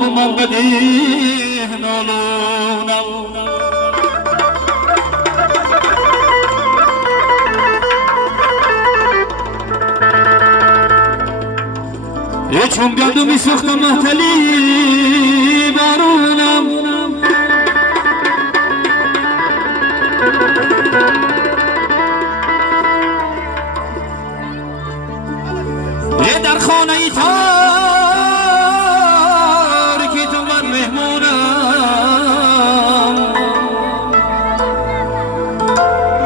من بدیه نالونم چون گندمی سوختم محتلی بارونم در خانه ای تاریکی تو من مهمونم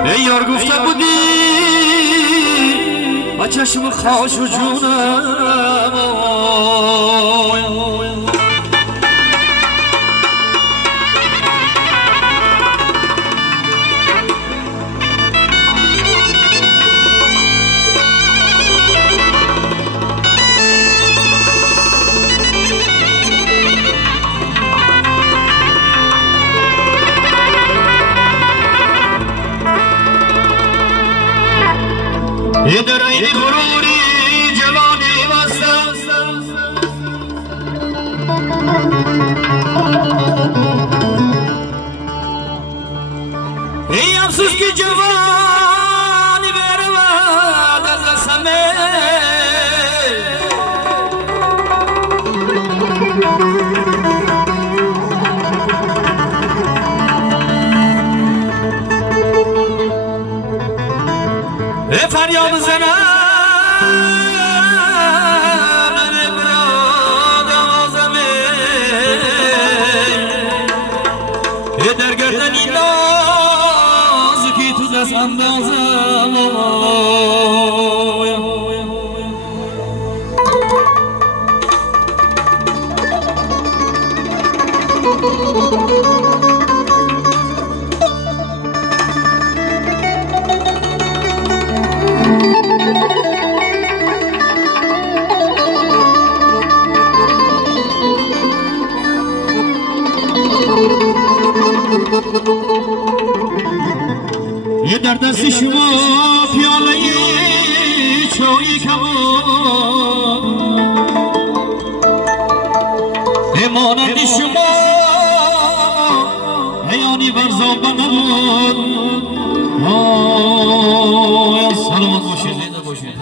ای یار گفته بودی با چشم خواش و جونم یه در این غروری جوانی وستم ای افسوس که جوانی برود از دستمه فریاد زنم من براد آزمه در گردن این نازکی تو دست اندازم یه در دست شما پیاله چایی کباب مانند شما حیانی برزابه نبود سلامت باشید زنده باشید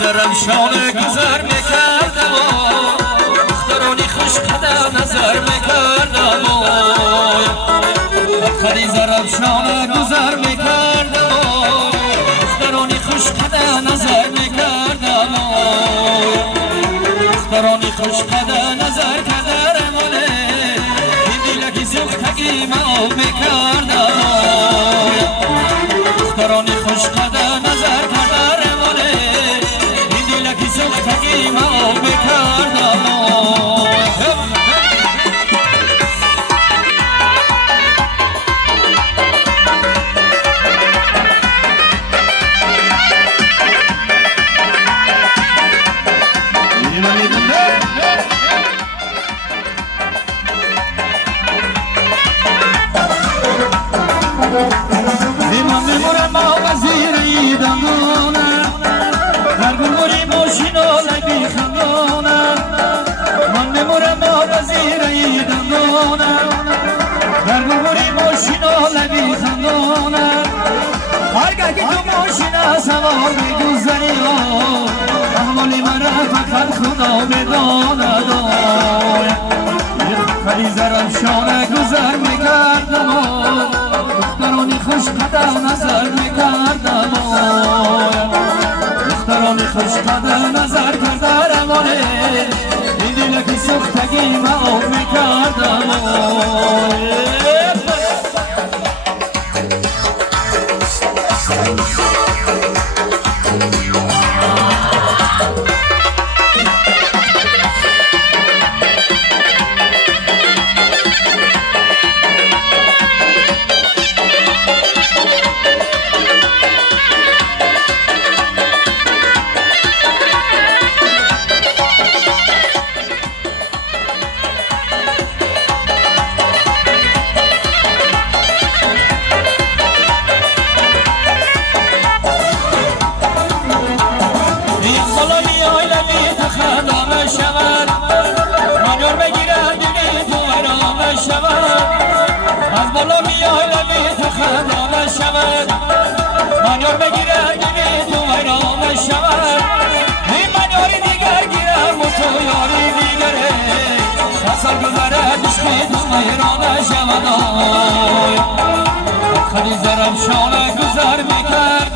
زرم شانه گذر میکردم دخترانی خوش قدم نظر میکردم خری زرم شانه گذر میکردم دخترانی خوش قدم نظر میکردم دخترانی خوش قدم نظر کردم این دیلکی سوختگی ما میکردم دخترانی خوش قدم نظر کردم سوختگی ما بکردم ایمان میمورم ما وزیری دمانم هر گلگوری ماشینا لگی خندانم من میمورم ما وزیری دمانم هر گلگوری ماشینا لگی خندانم هرگاه که تو ماشینا سوار میگذری احوالی من فقط خدا میداند خیلی زرم شانه گذر میکردم دخترانی خوش قدم نظر میکردم دخترانی خوش قدم نظر کردم این دیلکی سوختگی ما میکردم شود من یار بگیرم دلی تو ویران شود من یاری دیگر گیرم و تو یاری دیگره سال گذرد عشقی تو ویران شود آخری زرم شانه گذر میکرد